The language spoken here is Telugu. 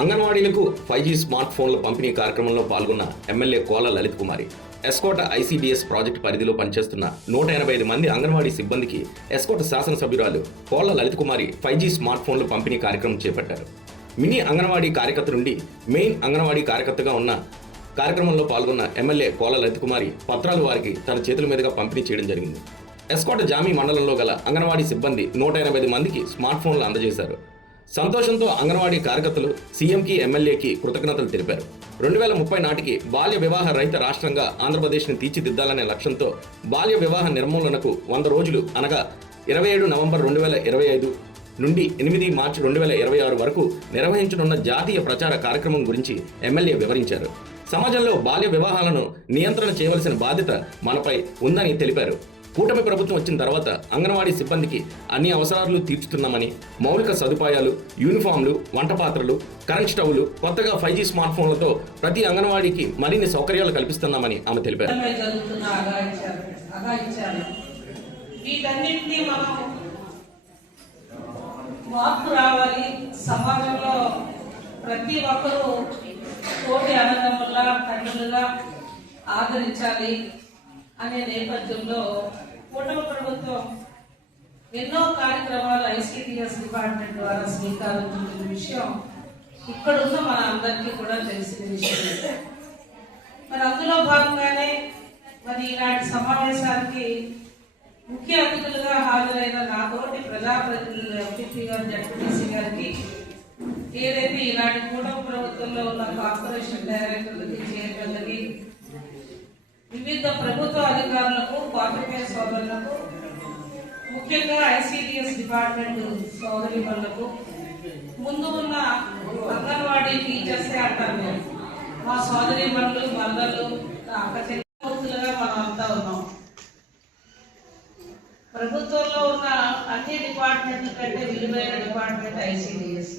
అంగన్వాడీలకు 5G స్మార్ట్ ఫోన్ల పంపిణీ కార్యక్రమంలో పాల్గొన్న ఎమ్మెల్యే కోల లలిత్ కుమారి ఎస్కోట ICDS ప్రాజెక్టు పరిధిలో పనిచేస్తున్న 185 మంది అంగన్వాడీ సిబ్బందికి ఎస్కోట శాసనసభ్యురాలు కోల లలిత్ కుమారి 5G స్మార్ట్ ఫోన్ల పంపిణీ కార్యక్రమం చేపట్టారు. మినీ అంగన్వాడీ కార్యకర్త నుండి మెయిన్ అంగన్వాడీ కార్యకర్తగా ఉన్న కార్యక్రమంలో పాల్గొన్న ఎమ్మెల్యే కోల లలిత్ కుమారి పత్రాలు వారికి తన చేతుల మీదుగా పంపిణీ చేయడం జరిగింది. ఎస్కోట జామీ మండలంలో గల అంగన్వాడీ సిబ్బంది 185 మందికి స్మార్ట్ ఫోన్లు అందజేశారు. సంతోషంతో అంగన్వాడీ కార్యకర్తలు సీఎంకి ఎమ్మెల్యేకి కృతజ్ఞతలు తెలిపారు. 2030 నాటికి బాల్య వివాహ రహిత రాష్ట్రంగా ఆంధ్రప్రదేశ్ని తీర్చిదిద్దాలనే లక్ష్యంతో బాల్య వివాహ నిర్మూలనకు 100 రోజులు అనగా 27 నవంబర్ 2025 నుండి 8 మార్చి 2026 వరకు నిర్వహించనున్న జాతీయ ప్రచార కార్యక్రమం గురించి ఎమ్మెల్యే వివరించారు. సమాజంలో బాల్య వివాహాలను నియంత్రణ చేయవలసిన బాధ్యత మనపై ఉందని తెలిపారు. కూటమి ప్రభుత్వం వచ్చిన తర్వాత అంగన్వాడీ సిబ్బందికి అన్ని అవసరాలు తీర్చుతున్నామని, మౌలిక సదుపాయాలు, యూనిఫామ్లు, వంట పాత్రలు, కరెంట్ స్టవ్లు, కొత్తగా 5G స్మార్ట్ ఫోన్లతో ప్రతి అంగన్వాడీకి మరిన్ని సౌకర్యాలు కల్పిస్తున్నామని ఆమె తెలిపారు. మార్పు రావాలి, సమాజంలో ప్రతి ఒక్కరూ తోటి అన్నదమ్ములా తండ్రులుగా ఆదరించాలి అనే నేపథ్యంలో కూటమి ప్రభుత్వం ఎన్నో కార్యక్రమాలు ICDS డిపార్ట్మెంట్ ద్వారా శ్రీకారం చుట్టిన విషయం ఇక్కడున్న మన అందరికీ కూడా తెలిసిన విషయం. మరి అందులో భాగంగానే మరి ఇలాంటి సమావేశానికి ముఖ్య అతిథులుగా హాజరైన నాతోటి ప్రజాప్రతినిధులు ఎంపీ గారు, జడ్పీటీసీ గారికి, ఏదైతే ఇలాంటి కూటమి ప్రభుత్వంలో ఉన్న కార్పొరేషన్ డైరెక్టర్లకి, చైర్మన్లకి, వివిధ ప్రభుత్వ అధికారులకు, పాత్రికేయ సోదరులకు, ముఖ్యంగా ICDS డిపార్ట్మెంట్ సోదరిమణులకు, ముందు ఉన్న అంగన్వాడీ టీచర్సే అంటారు, మా సోదరిమణులు, మల్లలు, అక్క చెల్లెలుగా మనం అంతా ఉన్నాం. ప్రభుత్వంలో ఉన్న అన్ని డిపార్ట్మెంట్ల కంటే విలువైన డిపార్ట్మెంట్ ICDS.